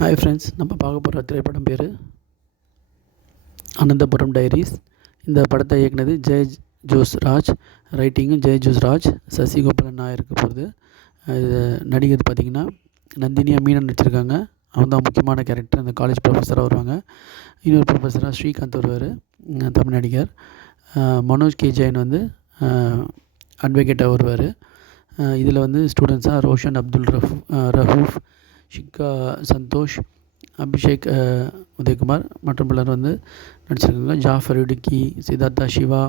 Hi friends, நம்ம பார்க்க போகிற திரைப்படம் பேர் அனந்தபுரம் டைரிஸ். இந்த படத்தை இயக்குனது ஜோஸ் ராஜ், ரைட்டிங்கும் ஜோஸ் ராஜ், சசிகோபாலன் நாயருக்கு போகுது. இது நடிகர் பார்த்திங்கன்னா நந்தினியா மீனன் நடிச்சிருக்காங்க. அவங்க தான் முக்கியமான கேரக்டர். அந்த காலேஜ் ப்ரொஃபஸராக வருவாங்க. இன்னொரு ப்ரொஃபஸராக ஸ்ரீகாந்த் வருவார், தமிழ் நடிகர். மனோஜ் கே ஜெயின் வந்து அட்வொகேட்டாக வருவார். இதில் வந்து ஸ்டூடெண்ட்ஸாக ரோஷன் அப்துல் ரஹூஃப், ஷிக்கா சந்தோஷ், அபிஷேக் உதயகுமார் மற்றும் பலர் வந்து நடிச்சிருக்காங்க. ஜாஃபர் இடுக்கி, சித்தார்த்தா சிவா,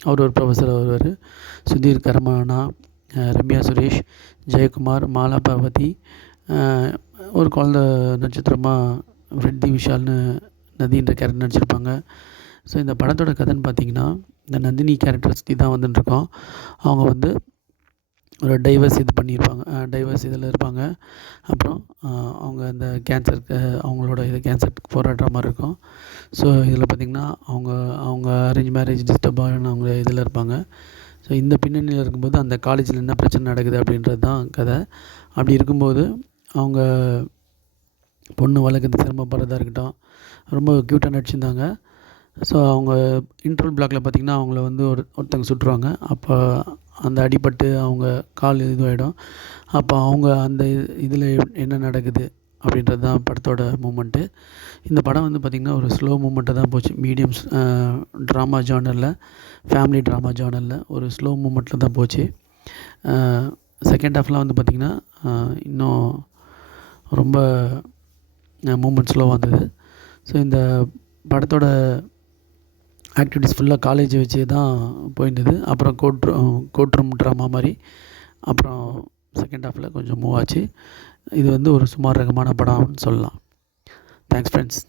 அவர் ஒரு ப்ரொஃபஸராக வருவார். சுதீர் கரமானா, ரம்யா சுரேஷ், ஜெயக்குமார், மாலா பார்வதி, ஒரு குழந்த நட்சத்திரமாக ரித்தி விஷால்னு நதின்ற கேரக்டர் நடிச்சிருப்பாங்க. ஸோ இந்த படத்தோட கதைன்னு பார்த்திங்கன்னா, இந்த நந்தினி கேரக்டர் சுற்றி தான் வந்துட்டுருக்கோம். அவங்க வந்து ஒரு டைவர்ஸ் இதில் இருப்பாங்க. அப்புறம் அவங்க இந்த கேன்சருக்கு அவங்களோட கேன்சருக்கு போராடுற மாதிரி இருக்கும். ஸோ இதில் பார்த்திங்கன்னா அவங்க அரேஞ்ச் மேரேஜ் டிஸ்டர்ப் ஆகின அவங்க இதில் இருப்பாங்க. ஸோ இந்த பின்னணியில் இருக்கும்போது அந்த காலேஜில் என்ன பிரச்சனை நடக்குது அப்படின்றது தான் கதை. அப்படி இருக்கும்போது அவங்க பொண்ணு வளர்க்குறது சிரமப்படுறதா இருக்கட்டும், ரொம்ப க்யூட்டாக நடிச்சிருந்தாங்க. ஸோ அவங்க இன்டர்வல் பிளாக்கில் பார்த்திங்கன்னா அவங்கள வந்து ஒருத்தங்க சுட்டுருவாங்க. அப்போ அந்த அடிபட்டு அவங்க கால் இதுவாகிடும். அப்போ அவங்க அந்த இதில் என்ன நடக்குது அப்படின்றது தான் படத்தோட மூமெண்ட்டு. இந்த படம் வந்து பார்த்திங்கன்னா ஒரு ஸ்லோ மூமெண்ட்டாக தான் போச்சு. மீடியம் ட்ராமா ஜானரில், ஃபேமிலி ட்ராமா ஜானரில் ஒரு ஸ்லோ மூமெண்ட்டில் தான் போச்சு. செகண்ட் ஹாஃப்லாம் வந்து பார்த்திங்கன்னா இன்னும் ரொம்ப மூமெண்ட் ஸ்லோவாக இருந்தது. ஸோ இந்த படத்தோட ஆக்டிவிட்டீஸ் ஃபுல்லாக காலேஜ் வச்சு தான் போயிருந்தது. அப்புறம் கோர்ட் ரூம் ட்ராமா மாதிரி அப்புறம் செகண்ட் ஹாஃபில் கொஞ்சம் மூவ் ஆச்சு. இது வந்து ஒரு சுமார் ரகமான படம்னு சொல்லலாம். Thanks friends.